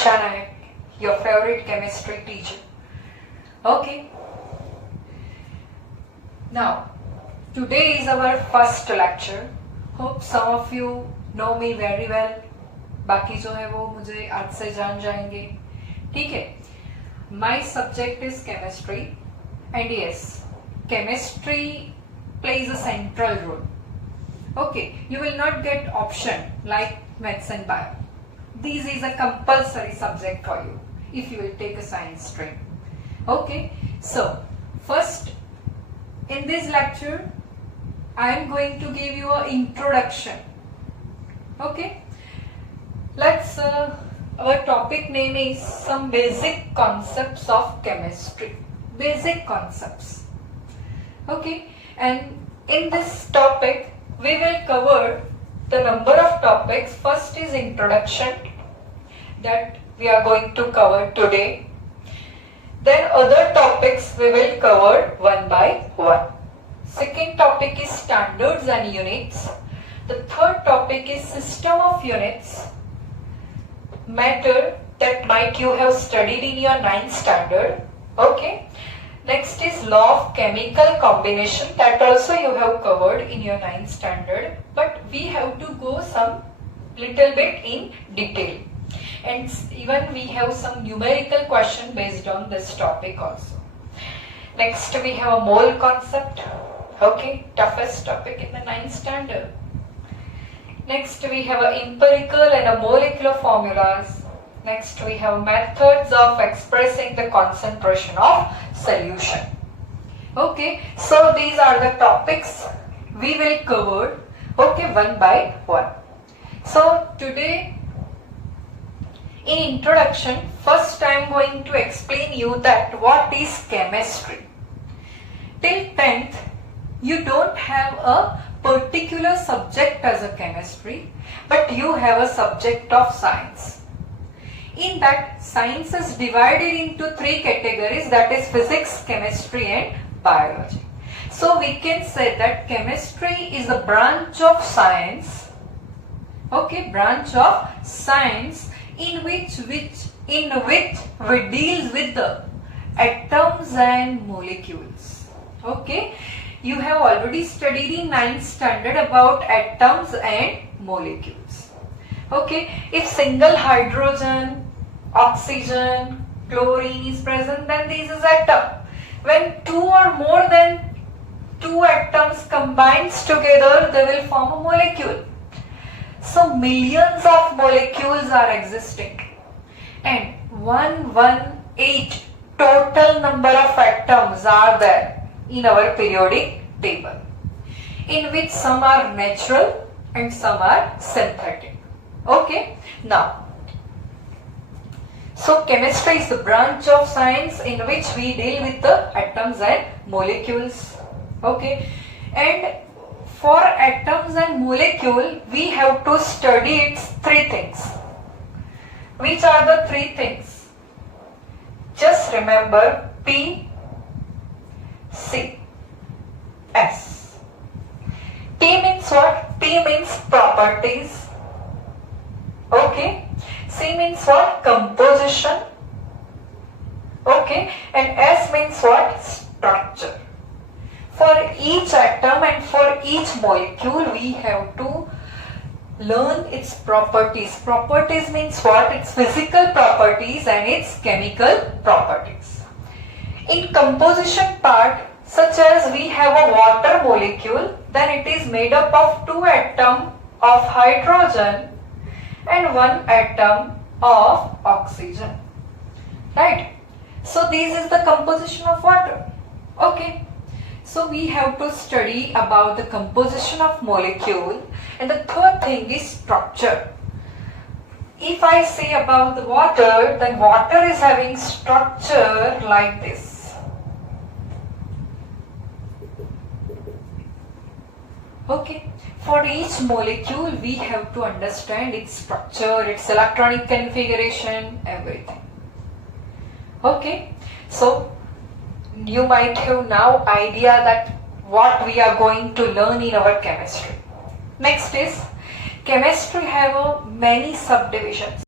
Diksha Nayak, your favorite chemistry teacher. Okay. Now, today is our first lecture. Hope some of you know me very well. बाकी जो है वो मुझे आज से जान जाएंगे. ठीक है. My subject is chemistry, and yes, chemistry plays a central role. Okay, you will not get option like maths and bio. This is a compulsory subject for you if you will take a science stream. Okay, so first in this lecture I am going to give you an introduction. Okay, let's our topic name is some basic concepts of chemistry. Basic concepts. Okay, and in this topic we will cover the number of topics. First is introduction that we are going to cover today. Then other topics we will cover one by one. Second topic is standards and units. The third topic is system of units, matter that might you have studied in your 9th standard. Okay. Next is law of chemical combination, that also you have covered in your 9th standard, but we have to go some little bit in detail, and even we have some numerical question based on this topic also. Next we have a mole concept. Okay, toughest topic in the 9th standard. Next we have a empirical and a molecular formulas. Next we have methods of expressing the concentration of solution. Okay, so these are the topics we will cover, okay, one by one. So today in introduction, first I am going to explain you that what is chemistry. Till 10th you don't have a particular subject as a chemistry, but you have a subject of science. In that, science is divided into 3 categories, that is physics, chemistry and biology. So we can say that chemistry is a branch of science, okay, branch of science in which we deal with the atoms and molecules. Okay, you have already studied in 9th standard about atoms and molecules. Okay, if single hydrogen, oxygen, chlorine is present, then this is atom. When 2 or more than 2 atoms combines together, they will form a molecule. So millions of molecules are existing, and 118 total number of atoms are there in our periodic table, in which some are natural and some are synthetic. Okay, now, so chemistry is the branch of science in which we deal with the atoms and molecules. Okay, and for atoms and molecule we have to study its 3 things. Which are the 3 things? Just remember P, C, S. P means what? P means properties. Okay. C means what? Composition. Okay. And S means what? Structure. For each atom and for each molecule we have to learn its properties. Properties means what? Its physical properties and its chemical properties. In composition part, such as we have a water molecule, then it is made up of 2 atoms of hydrogen and 1 atom of oxygen. Right? So this is the composition of water. Okay. So we have to study about the composition of molecule, and the third thing is structure. If I say about the water, then water is having structure like this. Okay. For each molecule we have to understand its structure, its electronic configuration, everything. Okay. So you might have now idea that what we are going to learn in our chemistry. Next is chemistry have many subdivisions.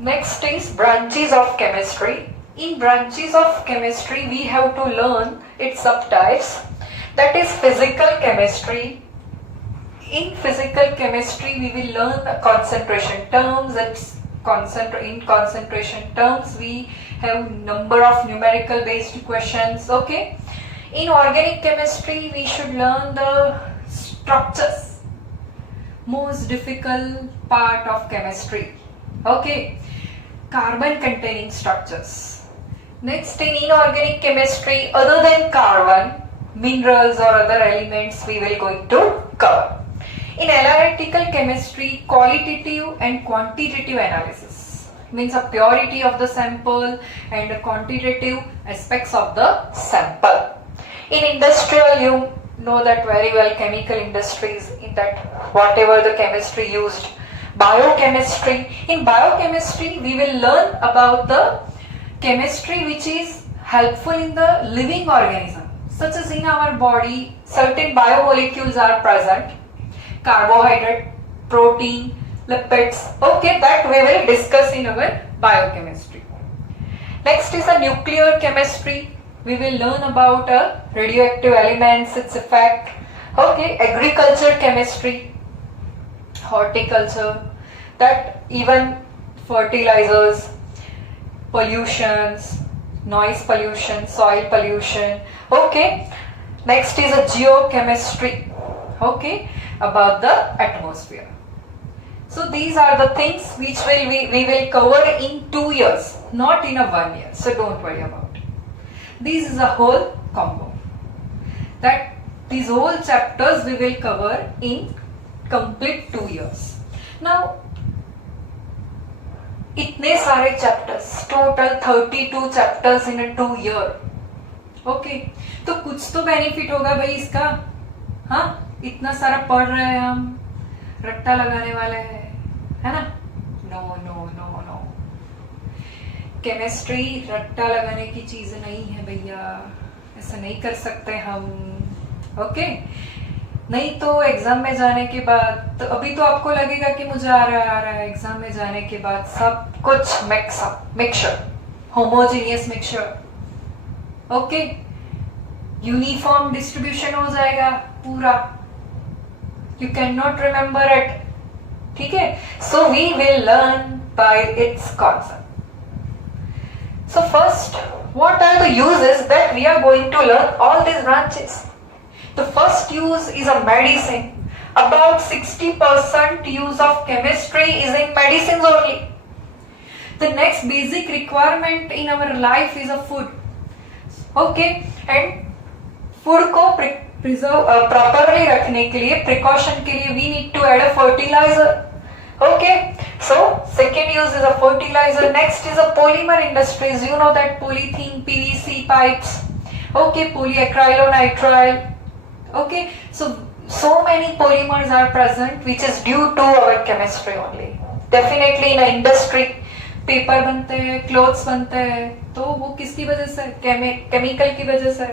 Next is branches of chemistry. In branches of chemistry, we have to learn its subtypes. That is physical chemistry. In physical chemistry, we will learn the concentration terms. In concentration terms, we have number of numerical based questions. Okay. In organic chemistry, we should learn the structures. Most difficult part of chemistry. Okay. Carbon containing structures. Next, in inorganic chemistry, other than carbon, minerals or other elements we will going to cover. In analytical chemistry, qualitative and quantitative analysis means the purity of the sample and the quantitative aspects of the sample. In industrial, you know that very well, chemical industries, in that whatever the chemistry used. Biochemistry. In biochemistry, we will learn about the chemistry which is helpful in the living organism. Such as in our body, certain biomolecules are present. Carbohydrate, protein, lipids. Okay, that we will discuss in our biochemistry. Next is a nuclear chemistry. We will learn about radioactive elements, its effect. Okay, agriculture chemistry, horticulture, that even fertilizers, pollutions, noise pollution, soil pollution. Okay, next is a geochemistry. Okay, about the atmosphere. So these are the things which we will cover in 2 years, not in a 1 year. So don't worry about it. This is a whole combo. That these whole chapters we will cover in complete 2 years. Now, इतने सारे chapters, total 32 chapters in 2 year. Okay, तो कुछ तो benefit होगा भाई इसका. हाँ, इतना सारा पढ़ रहे हैं हम, रट्टा लगाने वाले हैं, है ना? No no no no, chemistry रट्टा लगाने की चीज नहीं है भैया, ऐसा नहीं कर सकते हम. ओके, नहीं तो एग्जाम में जाने के बाद, तो अभी तो आपको लगेगा कि मुझे आ रहा है, एग्जाम में जाने के बाद सब कुछ mixture, homogeneous mixture. Okay, uniform distribution हो जाएगा पूरा, you can not remember it. ठीक है, so we will learn by its concept. So first, what are the uses that we are going to learn all these branches? The first use is a medicine. About 60% use of chemistry is in medicines only. The next basic requirement in our life is a food. Okay, and food को preserve properly रखने के लिए, precaution के लिए we need to add a fertilizer. Okay, so second use is a fertilizer. Next is a polymer industries. You know that polythene, PVC pipes. Okay, polyacrylonitrile. Okay, so many polymers are present which is due to our chemistry only. Definitely in a industry, paper बनते हैं, clothes बनते हैं, तो वो किसकी वजह से? Chemical की वजह से.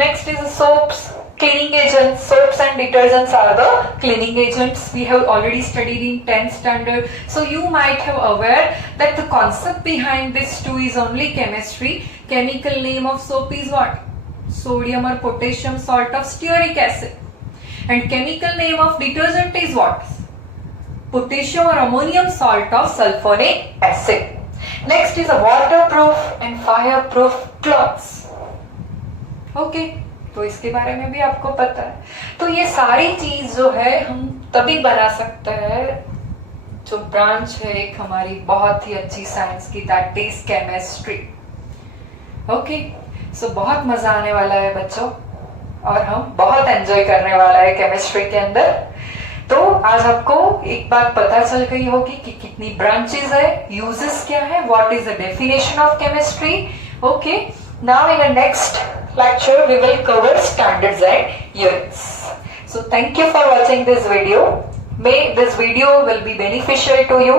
Next is soaps, cleaning agents. Soaps and detergents are the cleaning agents. We have already studied in 10th standard. So you might have aware that the concept behind this too is only chemistry. Chemical name of soap is what? Sodium or potassium salt of stearic acid. And chemical name of detergent is what? Potassium or ammonium salt of sulfonic acid. Next is a waterproof and fireproof cloths. Okay, तो इसके बारे में भी आपको पता है. तो ये सारी चीज जो है हम तभी बना सकते हैं, जो ब्रांच है एक हमारी बहुत ही अच्छी साइंस की, दैट इज केमिस्ट्री. ओके, सो बहुत मजा आने वाला है बच्चों, और हम बहुत एंजॉय करने वाला है केमिस्ट्री के अंदर. तो आज आपको एक बात पता चल गई होगी कि कितनी ब्रांचेस है, यूजेस क्या है, what is the definition of chemistry. Okay, now in the next lecture we will cover standards and units. So thank you for watching this video. May this video will be beneficial to you.